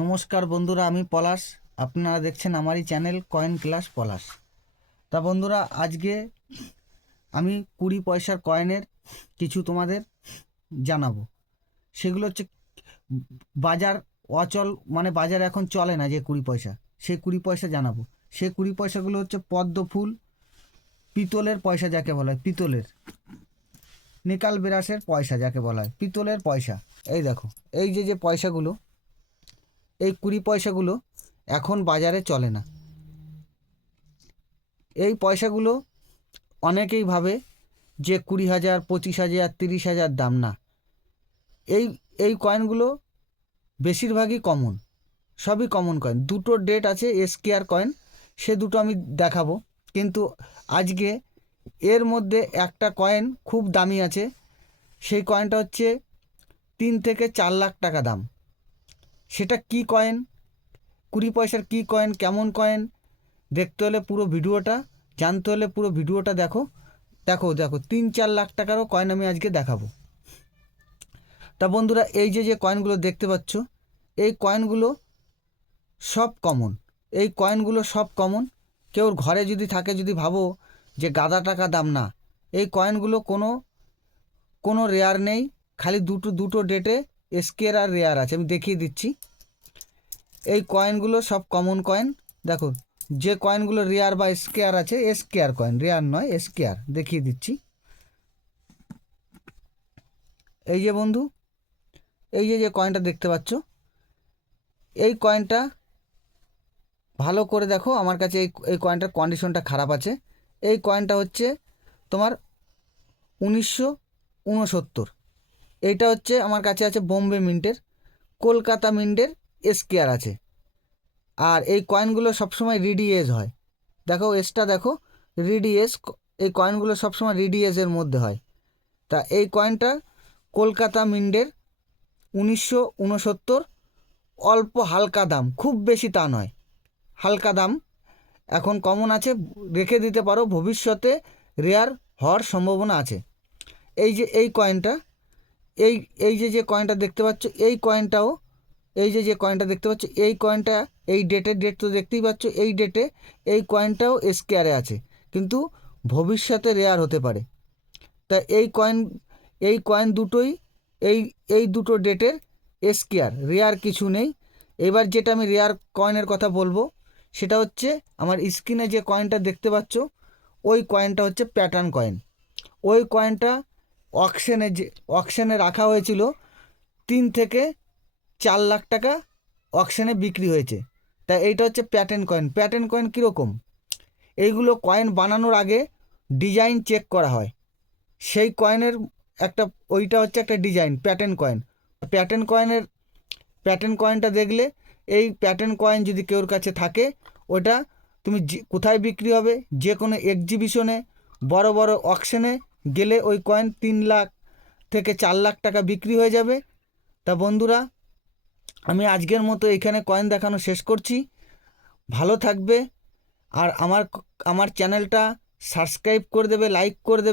নমস্কার বন্ধুরা, আমি পলাশ। আপনারা দেখছেন আমারই চ্যানেল কয়েন ক্লাস পলাশ। তা বন্ধুরা, আজকে আমি 20 পয়সার কয়েনের কিছু তোমাদের জানাবো। সেগুলো হচ্ছে বাজার অচল, মানে বাজার এখন চলে না যে 20 পয়সা, সেই 20 পয়সা জানাবো। সেই 20 পয়সাগুলো হচ্ছে পদ্ম ফুল, পিতলের পয়সা যাকে বলা হয়, পিতলের নিকাল বিরাসের পয়সা যাকে বলা হয়, পিতলের পয়সা। এই দেখো, এই যে পয়সাগুলো, এই 20 পয়সাগুলো এখন বাজারে চলে না। এই পয়সাগুলো অনেকেই ভাবে যে 20,000, 25,000, 30,000 দাম। না, এই এই কয়েনগুলো বেশিরভাগই কমন, সবই কমন কয়েন। দুটো ডেট আছে এসকেআর কয়েন, সে দুটো আমি দেখাবো। কিন্তু আজকে এর মধ্যে একটা কয়েন খুব দামি আছে, সেই কয়েনটা হচ্ছে 3 থেকে 4 লাখ টাকা দাম। সেটা কি কয়েন, 20 পয়সার কি কয়েন, কেমন কয়েন, দেখতে হলে পুরো ভিডিওটা, জানতে হলে পুরো ভিডিওটা দেখো। দেখো দেখো 3-4 লাখ টাকারও কয়েন আমি আজকে দেখাবো। তা বন্ধুরা, এই যে কয়েনগুলো দেখতে পাচ্ছ, এই কয়েনগুলো সব কমন। এই কয়েনগুলো সব কমন। কেউ ঘরে যদি থাকে, যদি ভাবো যে গাদা টাকা দাম, না, এই কয়েনগুলো কোনো কোনো রেয়ার নেই। খালি দুটো দুটো ডেটে স্কেয়ার আর রেয়ার আছে, আমি দেখিয়ে দিচ্ছি। এই কয়েনগুলো সব কমন কয়েন। দেখো, যে কয়েনগুলো রেয়ার বা স্কেয়ার আছে, স্কেয়ার কয়েন, রেয়ার নয়, স্কেয়ার, দেখিয়ে দিচ্ছি। এই যে বন্ধু, এই যে কয়েনটা দেখতে পাচ্ছ, এই কয়েনটা ভালো করে দেখো। আমার কাছে এই কয়েনটার কন্ডিশনটা খারাপ আছে। এই কয়েনটা হচ্ছে তোমার 1969। এইটা হচ্ছে আমার কাছে আছে বোম্বে মিন্টের, কলকাতা মিন্টের স্কেয়ার আছে। আর এই কয়েনগুলো সবসময় রিডিএস হয়। দেখো এসটা দেখো, রিডিএস। এই কয়েনগুলো সবসময় রিডিএসের মধ্যে হয়। তা এই কয়েনটা কলকাতা মিন্টের 1969, অল্প হালকা দাম, খুব বেশি তা নয়, হালকা দাম। এখন কমন আছে, রেখে দিতে পারো, ভবিষ্যতে রেয়ার হওয়ার সম্ভাবনা আছে। এই কয়েনটা, এই এই যে কয়েনটা দেখতে পাচ্ছ, এই কয়েনটাও, এই যে কয়েনটা দেখতে পাচ্ছ, এই কয়েনটা, এই ডেটের ডেট তো দেখতেই পাচ্ছ, এই ডেটে এই কয়েনটাও স্কেয়ারে আছে, কিন্তু ভবিষ্যতে রেয়ার হতে পারে। তা এই কয়েন দুটোই এই এই দুটো ডেটের স্কেয়ার, রেয়ার কিছু নেই। এবার যেটা আমি রেয়ার কয়েনের কথা বলবো, সেটা হচ্ছে আমার স্ক্রিনে যে কয়েনটা দেখতে পাচ্ছ, ওই কয়েনটা হচ্ছে প্যাটার্ন কয়েন। ওই কয়েনটা অকশনে রাখা হয়েছিল, 3 থেকে 4 লাখ টাকা অকশনে বিক্রি হয়েছে। তা এইটা হচ্ছে প্যাটার্ন কয়েন। প্যাটার্ন কয়েন কীরকম, এইগুলো কয়েন বানানোর আগে ডিজাইন চেক করা হয়। সেই কয়েনের একটা, ওইটা হচ্ছে একটা ডিজাইন, প্যাটার্ন কয়েন। প্যাটার্ন কয়েনের প্যাটার্ন কয়েনটা দেখলে, এই প্যাটার্ন কয়েন যদি কেউর কাছে থাকে, ওটা তুমি কোথায় বিক্রি হবে, যে কোনো এক্সিবিশনে, বড় বড় অকশনে গেলে ওই কয়েন 3 লাখ থেকে 4 লাখ টাকা বিক্রি হয়ে যাবে। তা বন্ধুরা, আমি আজকের মতো এখানে কয়েন দেখানো শেষ করছি। ভালো থাকবে, আর আমার চ্যানেলটা সাবস্ক্রাইব করে দেবে, লাইক করে দেবে।